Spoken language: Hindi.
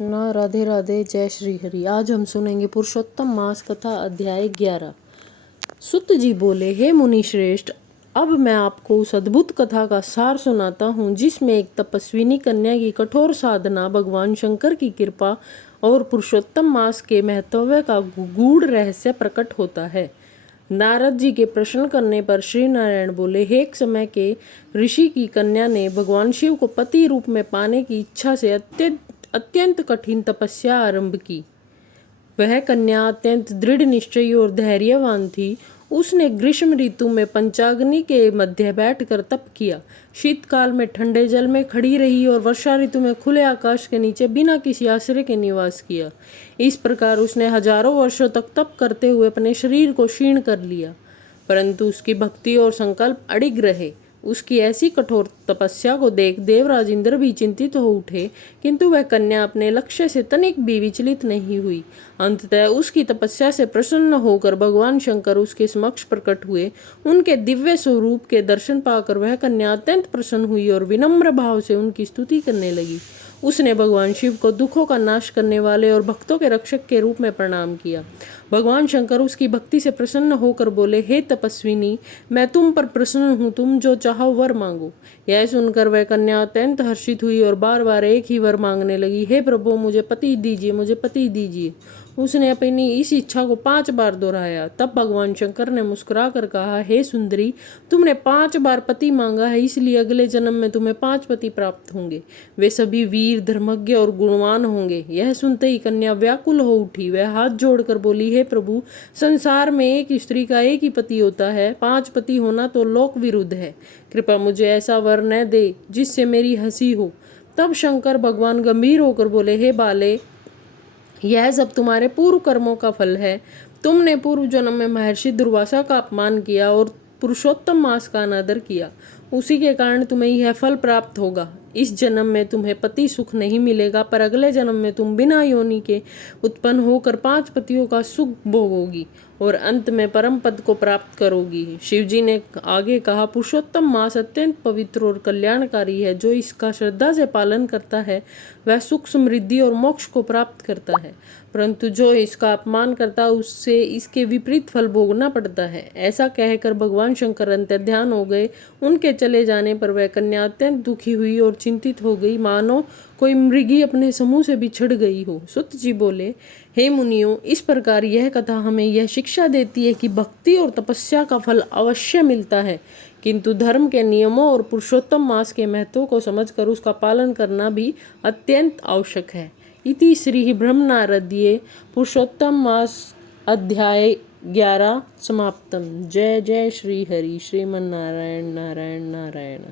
कृष्णा, राधे राधे, जय श्री हरि। आज हम सुनेंगे पुरुषोत्तम मास कथा अध्याय 11। सुत जी बोले, हे मुनि श्रेष्ठ, अब मैं आपको उस अद्भुत कथा का सार सुनाता हूँ जिसमें एक तपस्विनी कन्या की कठोर साधना, भगवान शंकर की कृपा और पुरुषोत्तम मास के महत्व का गूढ़ रहस्य प्रकट होता है। नारद जी के प्रश्न करने पर श्री नारायण बोले, हे एक समय के ऋषि की कन्या ने भगवान शिव को पति रूप में पाने की इच्छा से अत्यंत कठिन तपस्या आरंभ की। वह कन्या अत्यंत दृढ़ निश्चयी और धैर्यवान थी। उसने ग्रीष्म ऋतु में पंचाग्नि के मध्य बैठकर तप किया, शीतकाल में ठंडे जल में खड़ी रही और वर्षा ऋतु में खुले आकाश के नीचे बिना किसी आश्रय के निवास किया। इस प्रकार उसने हजारों वर्षों तक तप करते हुए अपने शरीर को क्षीण कर लिया, परंतु उसकी भक्ति और संकल्प अडिग रहे। उसकी ऐसी कठोर तपस्या को देख देवराज इंद्र भी चिंतित हो उठे, किंतु वह कन्या अपने लक्ष्य से तनिक भी विचलित नहीं हुई। अंततः उसकी तपस्या से प्रसन्न होकर भगवान शंकर उसके समक्ष प्रकट हुए। उनके दिव्य स्वरूप के दर्शन पाकर वह कन्या अत्यंत प्रसन्न हुई और विनम्र भाव से उनकी स्तुति करने लगी। उसने भगवान शिव को दुखों का नाश करने वाले और भक्तों के रक्षक के रूप में प्रणाम किया। भगवान शंकर उसकी भक्ति से प्रसन्न होकर बोले, हे तपस्विनी, मैं तुम पर प्रसन्न हूँ, तुम जो चाहो वर मांगो। यह सुनकर वह कन्या अत्यंत हर्षित हुई और बार बार एक ही वर मांगने लगी, हे प्रभु, मुझे पति दीजिए, मुझे पति दीजिए। उसने अपनी इस इच्छा को 5 बार दोहराया। तब भगवान शंकर ने मुस्कुरा कर कहा, हे सुंदरी, तुमने 5 बार पति मांगा है, इसलिए अगले जन्म में तुम्हें 5 पति प्राप्त होंगे। वे सभी वीर, धर्मज्ञ और गुणवान होंगे। यह सुनते ही कन्या व्याकुल हो उठी। वह हाथ जोड़कर बोली, हे प्रभु, संसार में एक स्त्री का एक ही पति होता है, 5 पति होना तो लोक विरुद्ध है। कृपा मुझे ऐसा वर न दे जिससे मेरी हंसी हो। तब शंकर भगवान गंभीर होकर बोले, हे बाले, यह सब तुम्हारे पूर्व कर्मों का फल है। तुमने पूर्व जन्म में महर्षि दुर्वासा का अपमान किया और पुरुषोत्तम मास का अनादर किया, उसी के कारण तुम्हें यह फल प्राप्त होगा। इस जन्म में तुम्हें पति सुख नहीं मिलेगा, पर अगले जन्म में तुम बिना योनि के उत्पन्न होकर 5 पतियों का सुख भोगोगी और अंत में परम पद को प्राप्त करोगी। शिवजी ने आगे कहा, पुरुषोत्तम मास अत्यंत पवित्र और कल्याणकारी है। जो इसका श्रद्धा से पालन करता है वह सुख, समृद्धि और मोक्ष को प्राप्त करता है, परंतु जो इसका अपमान करता है उससे इसके विपरीत फल भोगना पड़ता है। ऐसा कहकर भगवान शंकर अंतर्ध्यान हो गए। उनके चले जाने पर वह कन्या अत्यंत दुखी हुई और चिंतित हो गई, मानो कोई मृगी अपने समूह से बिछड़ गई हो। सुत जी बोले, हे मुनियों, इस प्रकार यह कथा हमें यह शिक्षा देती है कि भक्ति और तपस्या का फल अवश्य मिलता है, किंतु धर्म के नियमों और पुरुषोत्तम मास के महत्व को समझकर उसका पालन करना भी अत्यंत आवश्यक है। इति श्री ब्रह्मनारदीये पुरुषोत्तम मास अध्याय 11 समाप्तम। जय जय श्री हरि। श्रीमन्नारायण नारायण नारायण।